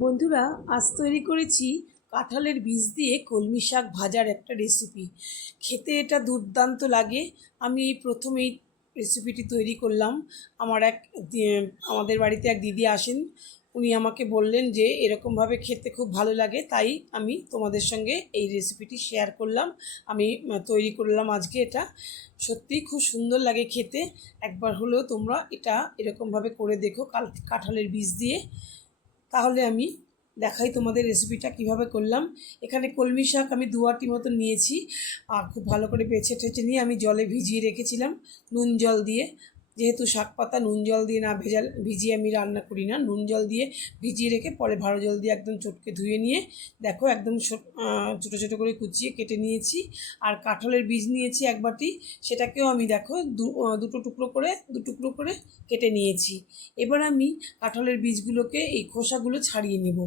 বন্ধুরা, আজ তৈরি করেছি কাঁঠালের বীজ দিয়ে কলমি শাক ভাজার একটা রেসিপি। খেতে এটা দুর্দান্ত লাগে। আমি এই প্রথমেই রেসিপিটি তৈরি করলাম। আমাদের বাড়িতে এক দিদি আসেন, উনি আমাকে বললেন যে এরকমভাবে খেতে খুব ভালো লাগে, তাই আমি তোমাদের সঙ্গে এই রেসিপিটি শেয়ার করলাম। আমি তৈরি করলাম আজকে এটা। সত্যিই খুব সুন্দর লাগে খেতে। একবার হলেও তোমরা এটা এরকমভাবে করে দেখো কাঁঠালের বীজ দিয়ে। তাহলে আমি দেখাই তোমাদের রেসিপিটা কিভাবে করলাম। এখানে কলমি শাক আমি 2 আটি মতো নিয়েছি, আর খুব ভালো করে বেছে টেছে নিয়ে আমি জলে ভিজিয়ে রেখেছিলাম, নুন জল দিয়ে। যেহেতু শাক পাতা নুন জল দিয়ে না ভিজিয়ে আমি রান্না করি না, নুন জল দিয়ে ভিজিয়ে রেখে পরে ভালো জল দিয়ে একদম চটকে ধুয়ে নিয়ে দেখো একদম ছোটো ছোটো করে কুচিয়ে কেটে নিয়েছি। আর কাঁঠালের বীজ নিয়েছি 1 বাটি, সেটাকেও আমি দেখো দু টুকরো করে কেটে নিয়েছি। এবার আমি কাঁঠালের বীজগুলোকে, এই খোসাগুলো ছাড়িয়ে নেব।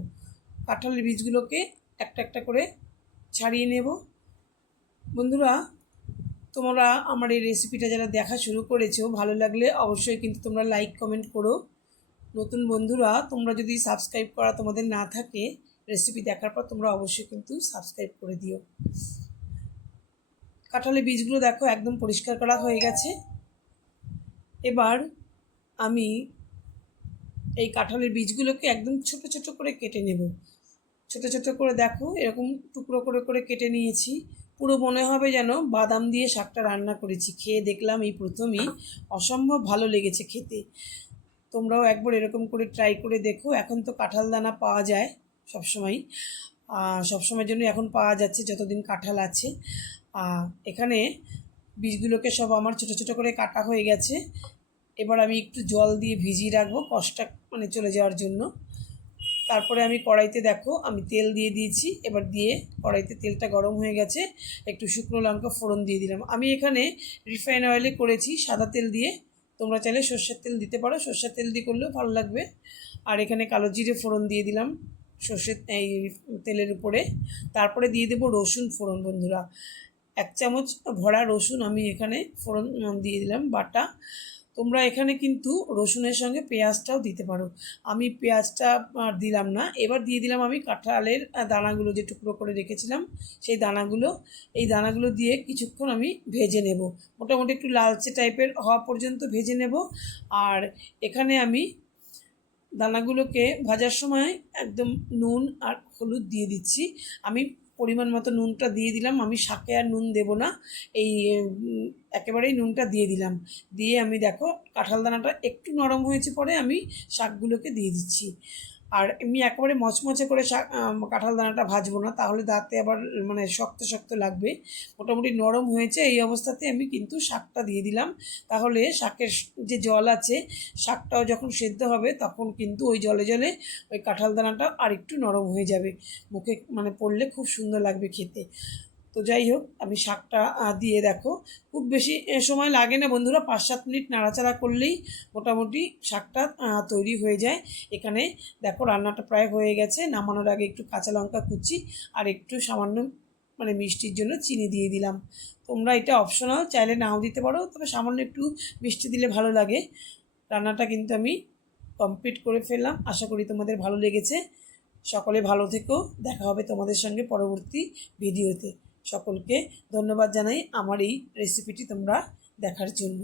কাঁঠালের বীজগুলোকে একটা একটা করে ছাড়িয়ে নেব। বন্ধুরা, তোমরা আমার এই রেসিপিটা যারা দেখা শুরু করেছো, ভালো লাগলে অবশ্যই কিন্তু তোমরা লাইক কমেন্ট করো। নতুন বন্ধুরা, তোমরা যদি সাবস্ক্রাইব করা তোমাদের না থাকে, রেসিপি দেখার পর তোমরা অবশ্যই কিন্তু সাবস্ক্রাইব করে দিও। কাঁঠালের বীজগুলো দেখো একদম পরিষ্কার করা হয়ে গেছে। এবার আমি এই কাঁঠালের বীজগুলোকে একদম ছোট ছোট করে কেটে নেব। ছোট ছোট করে দেখো এরকম টুকরো করে করে কেটে নিয়েছি। পুরো মনে হবে যেন বাদাম দিয়ে শাকটা রান্না করেছি। খেয়ে দেখলাম এই প্রথমেই, অসম্ভব ভালো লেগেছে খেতে। তোমরাও একবার এরকম করে ট্রাই করে দেখো। এখন তো কাঁঠাল দানা পাওয়া যায় সবসময়, সবসময়ের জন্য এখন পাওয়া যাচ্ছে যতদিন কাঁঠাল আছে। এখানে বীজগুলোকে সব আমার ছোট ছোট করে কাটা হয়ে গেছে। এবার আমি একটু জল দিয়ে ভিজিয়ে রাখবো কষটা চলে যাওয়ার জন্য। তারপরে আমি কড়াইতে দেখো আমি তেল দিয়ে দিয়েছি। এবার দিয়ে কড়াইতে তেলটা গরম হয়ে গেছে, একটু শুকনো লঙ্কা ফোড়ন দিয়ে দিলাম। আমি এখানে রিফাইন অয়েলে করেছি, সাদা তেল দিয়ে। তোমরা চাইলে সর্ষের তেল দিতে পারো, সর্ষের তেল দিয়ে করলেও ভালো লাগবে। আর এখানে কালো জিরে ফোড়ন দিয়ে দিলাম এই তেলের উপরে। তারপরে দিয়ে দেবো রসুন ফোড়ন। বন্ধুরা, 1 চামচ ভরা রসুন আমি এখানে ফোড়ন দিয়ে দিলাম বাটা। তোমরা এখানে কিন্তু রসুনের সঙ্গে পেঁয়াজটাও দিতে পারো। আমি পেঁয়াজটা দিলাম না। এবার দিয়ে দিলাম আমি কাঁঠালের দানাগুলো, যে টুকরো করে রেখেছিলাম সেই দানাগুলো। এই দানাগুলো দিয়ে কিছুক্ষণ আমি ভেজে নেব, মোটামুটি একটু লালচে টাইপের হওয়া পর্যন্ত ভেজে নেব। আর এখানে আমি দানাগুলোকে ভাজার সময় একদম নুন আর হলুদ দিয়ে দিচ্ছি। আমি পরিমাণ মতো নুনটা দিয়ে দিলাম, আমি শাকে আর নুন দেব না, এই একেবারেই নুনটা দিয়ে দিলাম। দিয়ে আমি দেখো কাঁঠাল দানাটা একটু নরম হয়েছে পরে আমি শাকগুলোকে দিয়ে দিচ্ছি। আর এমনি একেবারে মচমচে করে কাঁঠাল দানাটা ভাজবো না, তাহলে দাঁতে আবার শক্ত শক্ত লাগবে। মোটামুটি নরম হয়েছে, এই অবস্থাতে আমি কিন্তু শাকটা দিয়ে দিলাম। তাহলে শাকের যে জল আছে, শাকটাও যখন সেদ্ধ হবে তখন কিন্তু ওই জলে জলে ওই কাঁঠাল দানাটা আর একটু নরম হয়ে যাবে, মুখে পড়লে খুব সুন্দর লাগবে খেতে। তো যাই হোক, আমি শাকটা দিয়ে দেখো খুব বেশি সময় লাগে না বন্ধুরা, 5-7 মিনিট নাড়াচাড়া করলেই মোটামুটি শাকটা তৈরি হয়ে যায়। এখানে দেখো রান্নাটা প্রায় হয়ে গেছে। নামানোর আগে একটু কাঁচা লঙ্কা কুচি আর একটু সামান্য মিষ্টির জন্য চিনি দিয়ে দিলাম। তোমরা এটা অপশনাল, চাইলে নাও দিতে পারো, তবে সামান্য একটু মিষ্টি দিলে ভালো লাগে। রান্নাটা কিন্তু আমি কমপ্লিট করে ফেললাম। আশা করি তোমাদের ভালো লেগেছে। সকলে ভালো থেকো, দেখা হবে তোমাদের সঙ্গে পরবর্তী ভিডিওতে। সকলকে ধন্যবাদ জানাই আমার এই রেসিপিটি তোমরা দেখার জন্য।